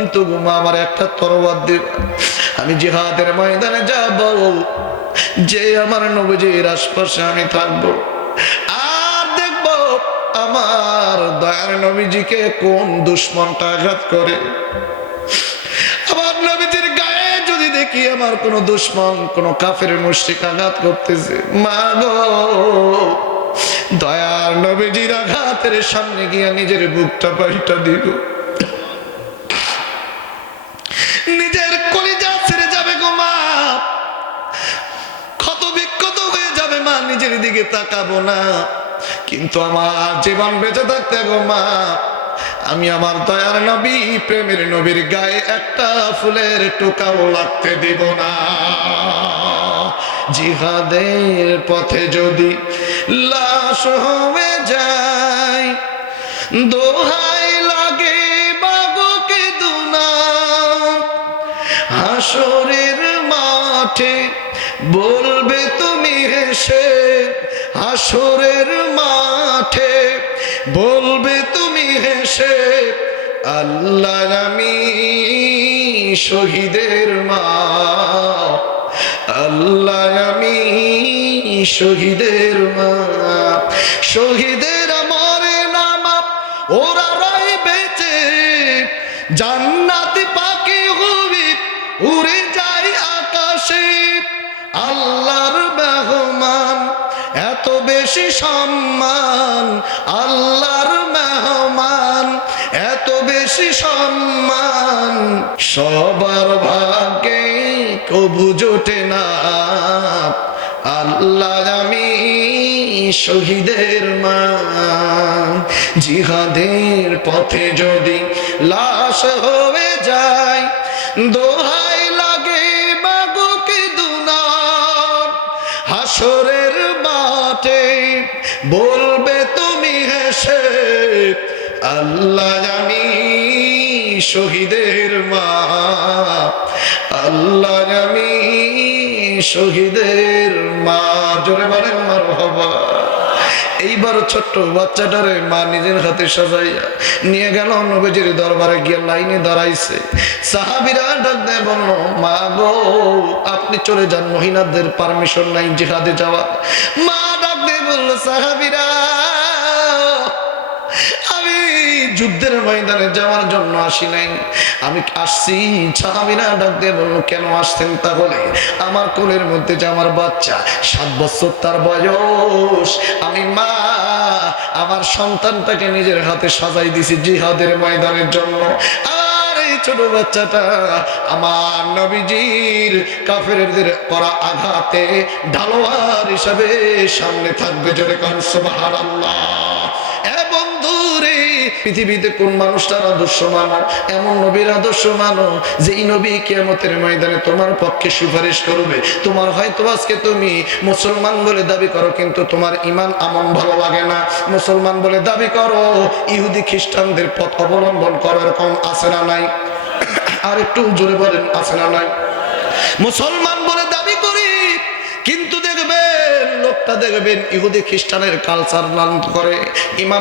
কিন্তু আমার একটা তরবাদ দিব আমি জিহাদের ময়দানে যাব, যে আমার নবীজির আশপাশে আমি থাকব। আর দেখব আমার দয়ার নবীজিকে কোন দুশ্মনটা আঘাত করে। আমার নবীজির গায়ে যদি দেখি আমার কোন দুশ্মন, কোন কাফের মুশ্রিক আঘাত করতেছে, মা গো, দয়ার নবীজির আঘাতের সামনে গিয়ে নিজের বুকটা পাল্টা দিব নিজের দিকে তাকাবো না। কিন্তু আমার জীবন বেঁচে থাকতে গো মা, আমি আমার দয়ার নবী, প্রেমের নবীর গায়ে একটা ফুলের টোকাও লাগতে দিব না। জিহাদের পথে যদি লাশ হয়ে যায়, দোহাই লাগে বাবুকে দুনা। হাসরের মাঠে বলবে তুমি হেসে আসরের মাঠে। বলবে তুমি হেসে আল্লাহ আমি শহীদের মা। আল্লাহ আমি শহীদের মা। শহীদের আমার নাম ওরা রায় বেঁচে। জান্নাতি পাখি হবি, উড়ে যায় আকাশে। আল্লাহর মেহমান, এত বেশি সম্মান। আল্লাহর মেহমান, এত বেশি সম্মান। সবার ভাগ্যে কবু জোটে না। আল্লাহ আমি শহীদের মা। জিহাদের পথে যদি লাশ হয়ে যায়, দোহাই হাসরের মাঠে বলবে তুমি হেসে, আল্লাহ আমি শহীদের মা। আল্লাহ আমি শহীদের মা। জোরে বলেন মার হবা এইবার ছোট্ট বাচ্চাটারে মা নিজের হাতে সাজাইয়া নিয়ে গেল নবীজির দরবারে, গিয়ে লাইনে দাঁড়াইছে। সাহাবিরা ডাক দেয়, বলল, মা গো, আপনি চলে যান, মহিলাদের পারমিশন নাই জিহাদে যাওয়া মা ডাক দিয়ে, বলল, সাহাবিরা, আমি যুদ্ধের ময়দানে যাওয়ার জন্য আসি নাই। আমি আসছি। সাহাবিরা ডাক দিয়ে, বলল, কেন আসতেন তাহলে? আমার কোলের মধ্যে যে আমার বাচ্চা, সাত বছর তার বয়স। সন্তানটাকে নিজের হাতে সাজাই দিছি জিহাদের ময়দানের জন্য। আর এই ছোট বাচ্চাটা আমার নবীজির কাফেরদের করা আঘাতে ঢালোয়ার হিসাবে সামনে থাকবে জোরে সুবাহ পৃথিবীতে কোন মানুষটার আদর্শ মানো? এমন নবীর আদর্শ মানো, যেই নবী কেমতের ময়দানে তোমার পক্ষে সুপারিশ করবে। তোমার হয়তো আজকে তুমি মুসলমান বলে দাবি করো, কিন্তু তোমার ইমান আমন ভালো লাগে না। মুসলমান বলে দাবি করো, ইহুদি খ্রিস্টানদের পথ অবলম্বন করার এরকম আছে না নাই? আর একটু জোরে বলেন, আছে না নাই? মুসলমান বলে দাবি করি, কিন্তু দেখবেন, লোকটা দেখবেন ইহুদি খ্রিস্টানের কালচার নান করে ইমান